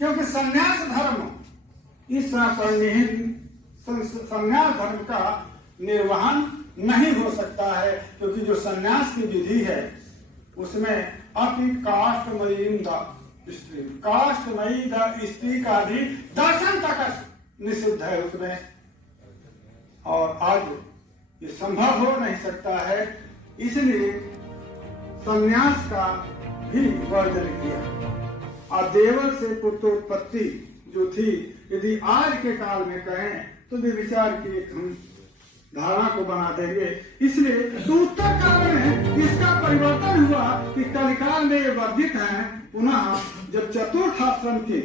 क्योंकि संन्यास धर्म इस पर निहित संन्यास धर्म का निर्वहन नहीं हो सकता है, क्योंकि जो संन्यास की विधि है उसमें अति काष्ठमयी स्त्री, काष्ठमयी स्त्री का भी दर्शन तक निषिद्ध है उसमें, और आज ये संभव हो नहीं सकता है, इसलिए संन्यास का भी वर्जन किया। और देवर से पुत्रोत्पत्ति जो थी, यदि आज के काल में कहें तो विचार की एक हम धारणा को बना देंगे। इसलिए उत्तर काल में इसका परिवर्तन हुआ कि कलिकाल में ये वर्जित है। पुनः जब चतुर्थ आश्रम की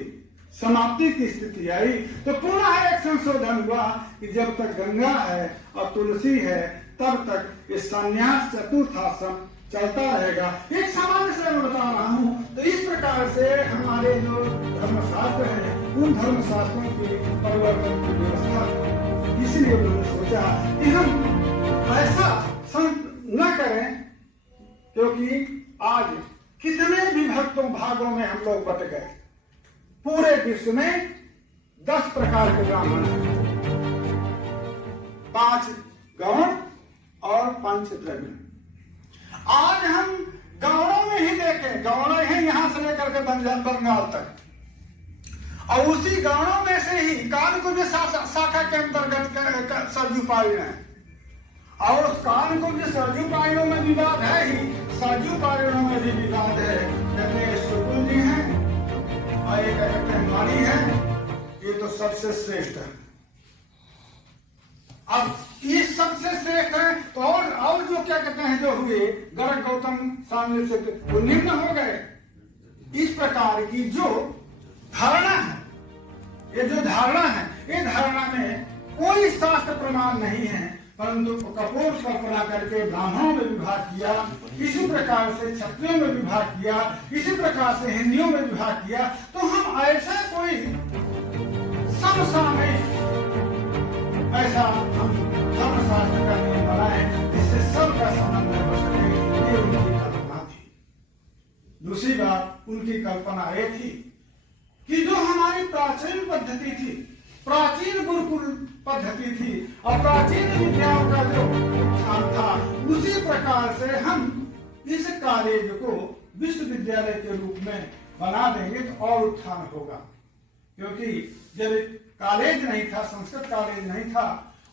समाप्ति की स्थिति आई तो पुनः एक संशोधन हुआ कि जब तक गंगा है और तुलसी है तब तक ये संन्यास चतुर्थ आश्रम चलता रहेगा। एक सामान्य से मैं बता रहा हूँ। तो इस प्रकार से हमारे जो धर्मशास्त्र हैं उन धर्मशास्त्रों की परिवर्तन की व्यवस्था, इसलिए उन्होंने सोचा कि हम ऐसा न करें, क्योंकि आज कितने विभक्तों भागों में हम लोग बट गए। पूरे विश्व में 10 प्रकार के ब्राह्मण हैं, 5 गौण और 5 द्रविड़। आज हम गौणों में ही देखें, गौण है यहां से लेकर के बंगाल तक, और उसी गौणों में से ही कानकुब्ज शाखा के अंतर्गत सरयू पायन है, और उस कानकुब्ज सरयू पायनों में विवाद है ही, सरयू पायनों में भी विवाद है। कहते हैं शुक्ल जी हैं और एक कहते हैं मणि है, ये तो सबसे श्रेष्ठ है। अब ये सबसे श्रेष्ठ है तो और जो क्या कहते हैं जो हुए गर्ग गौतम सामने से वो निम्न हो गए। इस प्रकार की जो धारणा है, ये जो धारणा है, ये धारणा में कोई शास्त्र प्रमाण नहीं है, परंतु कपोल कल्पना करके ब्राह्मणों में विभाग किया, इसी प्रकार से क्षत्रियों में विभाग किया, इसी प्रकार से हिंदियों में विभाग किया। तो हम ऐसा कोई समसामयिक ऐसा हम धर्मशास्त्र का नियम बनाए जिससे सबका समन्वय हो सके, ये उनकी कल्पना थी। दूसरी बात उनकी कल्पना ये थी कि जो हमारी प्राचीन पद्धति थी, प्राचीन गुरुकुल पद्धति थी और प्राचीन विद्याओं का जो उत्थान था, उसी प्रकार से हम इस कॉलेज को विश्वविद्यालय के रूप में बना देंगे तो और उत्थान होगा। क्योंकि जब कॉलेज नहीं था, संस्कृत कॉलेज नहीं था,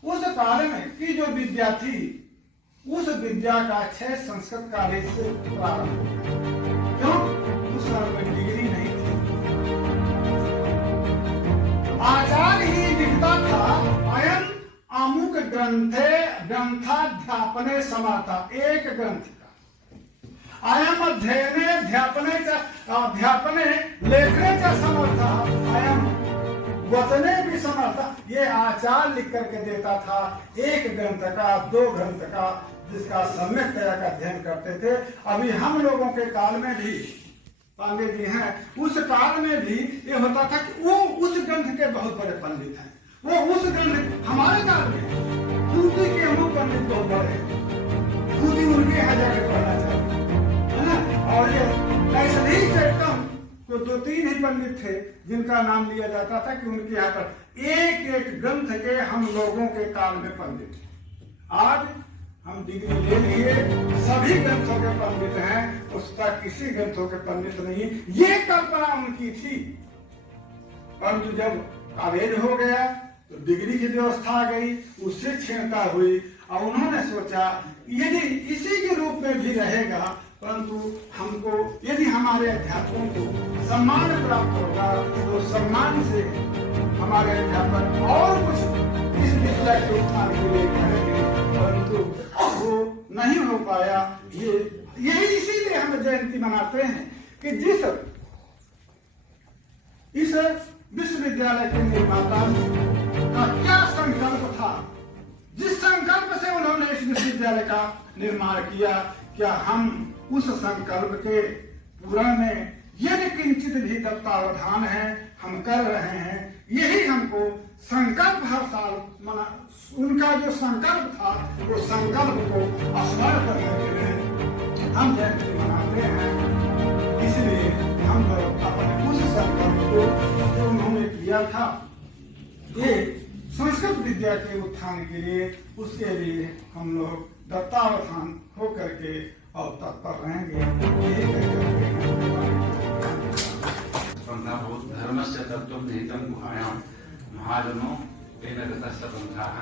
उस काल में की जो विद्या थी, उस विद्या का क्षय संस्कृत कॉलेज से प्रारंभ हो गया। क्यों? उस काल में डिग्री नहीं थी। आचार्य ही लिखता था अयम अमुक ग्रंथाध्यापने समाता, एक ग्रंथ का अयम अध्ययने अध्यापने लेखने च समर्था, अयम वचने भी समर्था। ये आचार्य लिख करके देता था, एक ग्रंथ का, 2 ग्रंथ का, जिसका सम्यक तरह का अध्ययन करते थे। अभी हम लोगों के काल में भी पांडे जी हैं, उस काल में भी ये होता था कि वो उस ग्रंथ के बहुत बड़े पंडित हैं, वो उस ग्रंथ हमारे काल में दूसरी के अमुक पंडित बहुत बड़े, दूसरी उनके यहाँ जाकर पढ़ना चाहिए, है ना। और ये ऐसे ही से कम तो 2-3 ही पंडित थे जिनका नाम लिया जाता था कि उनके यहाँ पर एक ग्रंथ के हम लोगों के काल में पंडित। आज हम डिग्री ले लिए, सभी ग्रंथों के पंडित हैं, उसका किसी ग्रंथों के पंडित नहीं। ये कल्पना उनकी थी। परंतु जब कॉलेज हो गया तो डिग्री की व्यवस्था आ गई, उससे छेड़ता हुई, और उन्होंने सोचा यदि इसी के रूप में भी रहेगा, परंतु हमको यदि हमारे अध्यापकों को सम्मान प्राप्त होगा तो सम्मान से हमारे अध्यापक और कुछ इस विद्या के उत्थान के लिए करेंगे, परंतु वो नहीं हो पाया। यही इसीलिए हम जयंती मनाते हैं कि जिस इस विश्वविद्यालय के निर्माता का क्या संकल्प था, जिस संकल्प से उन्होंने इस विश्वविद्यालय का निर्माण किया, क्या हम उस संकल्प के पूरा में यदि किंचित भी तत्वावधान है हम कर रहे हैं। यही हमको संकल्प हर साल मना, उनका जो संकल्प था वो संकल्प को स्मरण करने के लिए हम जयंती मनाते हैं। इसलिए हम लोग अपने उस संकल्प को दिया था। ये संस्कृत विद्या के उत्थान के लिए, उसके लिए हम लोग दत्तावधान होकर के और तत्पर रहेंगे। धर्मस्य तत्त्वं निहितं गुहायां महाजनों तेन गतस्य पंथाः।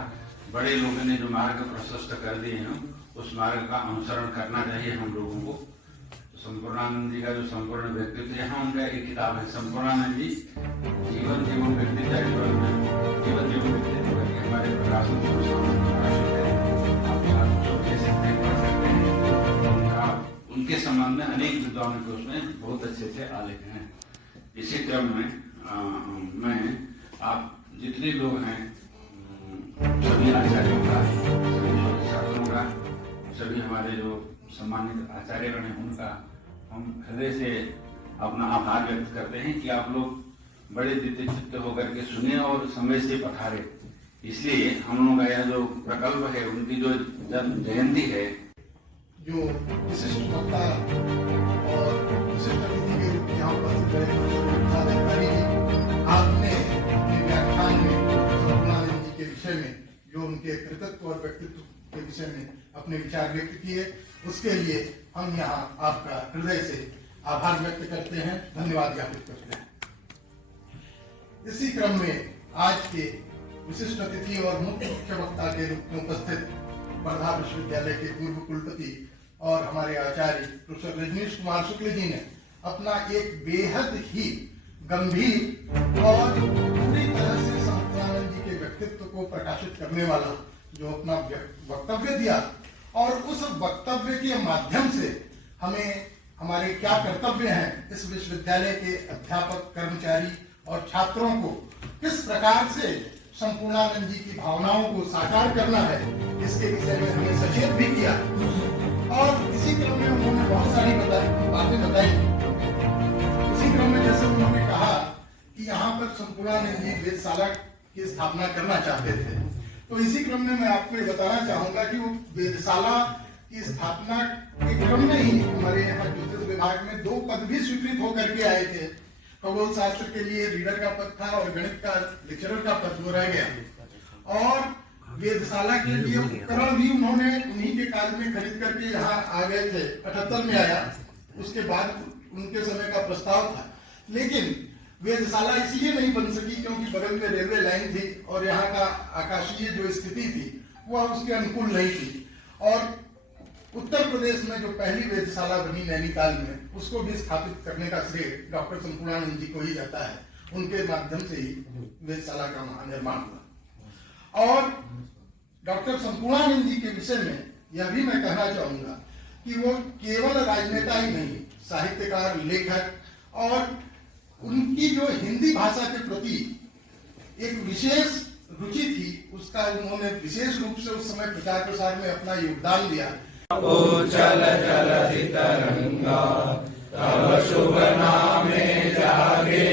बड़े लोगों ने जो मार्ग प्रशस्त कर दिए हैं, उस मार्ग का अनुसरण करना चाहिए हम लोगों को। संपूर्णानंद जी का जो संपूर्ण व्यक्तित्व, यहाँ उनका एक किताब है संपूर्णानंद जी जीवन जीवन व्यक्तित्व, जीवन जीवन व्यक्तित्व करके हमारे प्रकाशन संस्थान में प्रकाशित है। आप ले सकते हैं, पढ़ सकते हैं। उनके संबंध में अनेक विद्वानों के उसमें बहुत अच्छे से आलेख हैं। इसी क्रम में मैं आप जितने लोग हैं, सभी आचार्यों का, सभी छात्रों का, सभी हमारे जो सम्मानित आचार्यगण हैं, उनका हम हृदय से अपना आभार व्यक्त करते हैं कि आप लोग बड़े दिव्य चित्त होकर के सुने और समय से पधारे। इसलिए हम लोगों का यह जो प्रकल्प है, उनकी जो जन्म जयंती है, जो विशिष्ट वक्ता और विशिष्ट अतिथि के रूप में यहाँ उपस्थित रहे, आपने अपने व्याख्यान में संपूर्णानंद जी के विषय में, जो उनके कृतित्व और व्यक्तित्व के विषय में अपने विचार व्यक्त किए, उसके लिए हम यहाँ आपका हृदय से आभार व्यक्त करते हैं, धन्यवाद ज्ञापित करते हैं। इसी क्रम में आज के विशिष्ट अतिथि और मुख्य वक्ता के रूप में उपस्थित वर्धा विश्वविद्यालय के पूर्व कुलपति और हमारे आचार्य प्रोफेसर रजनीश कुमार शुक्ल जी ने अपना एक बेहद ही गंभीर और पूरी तरह से संपूर्णानंद जी के व्यक्तित्व को प्रकाशित करने वाला जो अपना वक्तव्य दिया, और उस वक्तव्य के माध्यम से हमें हमारे क्या कर्तव्य हैं, इस विश्वविद्यालय के अध्यापक, कर्मचारी और छात्रों को किस प्रकार से संपूर्णानंद जी की भावनाओं को साकार करना है, इसके विषय में हमें सचेत भी किया। और इसी क्रम में उन्होंने बहुत सारी बातें बताई। इसी क्रम में जैसे उन्होंने कहा कि यहाँ पर संपूर्णानंद जी वेधशाला की स्थापना करना चाहते थे, तो इसी क्रम में मैं आपको ये बताना चाहूंगा कि वो वेधशाला की स्थापना के क्रम में ही हमारे यहाँ ज्योतिष विभाग में 2 पद भी स्वीकृत होकर के आए थे। खगोल शास्त्र के लिए रीडर का पद था और गणित का लेक्चरर का पद वो रह गया। और वेधशाला के लिए उपकरण भी उन्होंने उन्हीं के काल में खरीद करके यहाँ आ गए थे। 78 में आया, उसके बाद उनके समय का प्रस्ताव था। लेकिन वेधशाला इसलिए नहीं बन सकी क्योंकि बगल में रेलवे लाइन थी और यहाँ का आकाशीय जो स्थिति थी वह उसके अनुकूल नहीं थी। और उत्तर प्रदेश में जो पहली वेधशाला बनी नैनीताल में, उसको भी स्थापित करने का श्रेय डॉक्टर संपूर्णानंद जी को ही जाता है। उनके माध्यम से ही वेधशाला का महानिर्माण हुआ। और डॉक्टर संपूर्णानंद जी के विषय में यह भी मैं कहना चाहूंगा कि वो केवल राजनेता ही नहीं, साहित्यकार, लेखक, और उनकी जो हिंदी भाषा के प्रति एक विशेष रुचि थी, उसका उन्होंने विशेष रूप से उस समय प्रचार प्रसार में अपना योगदान दिया। ओ चल चल तरंगा तब शुभ नामे जागे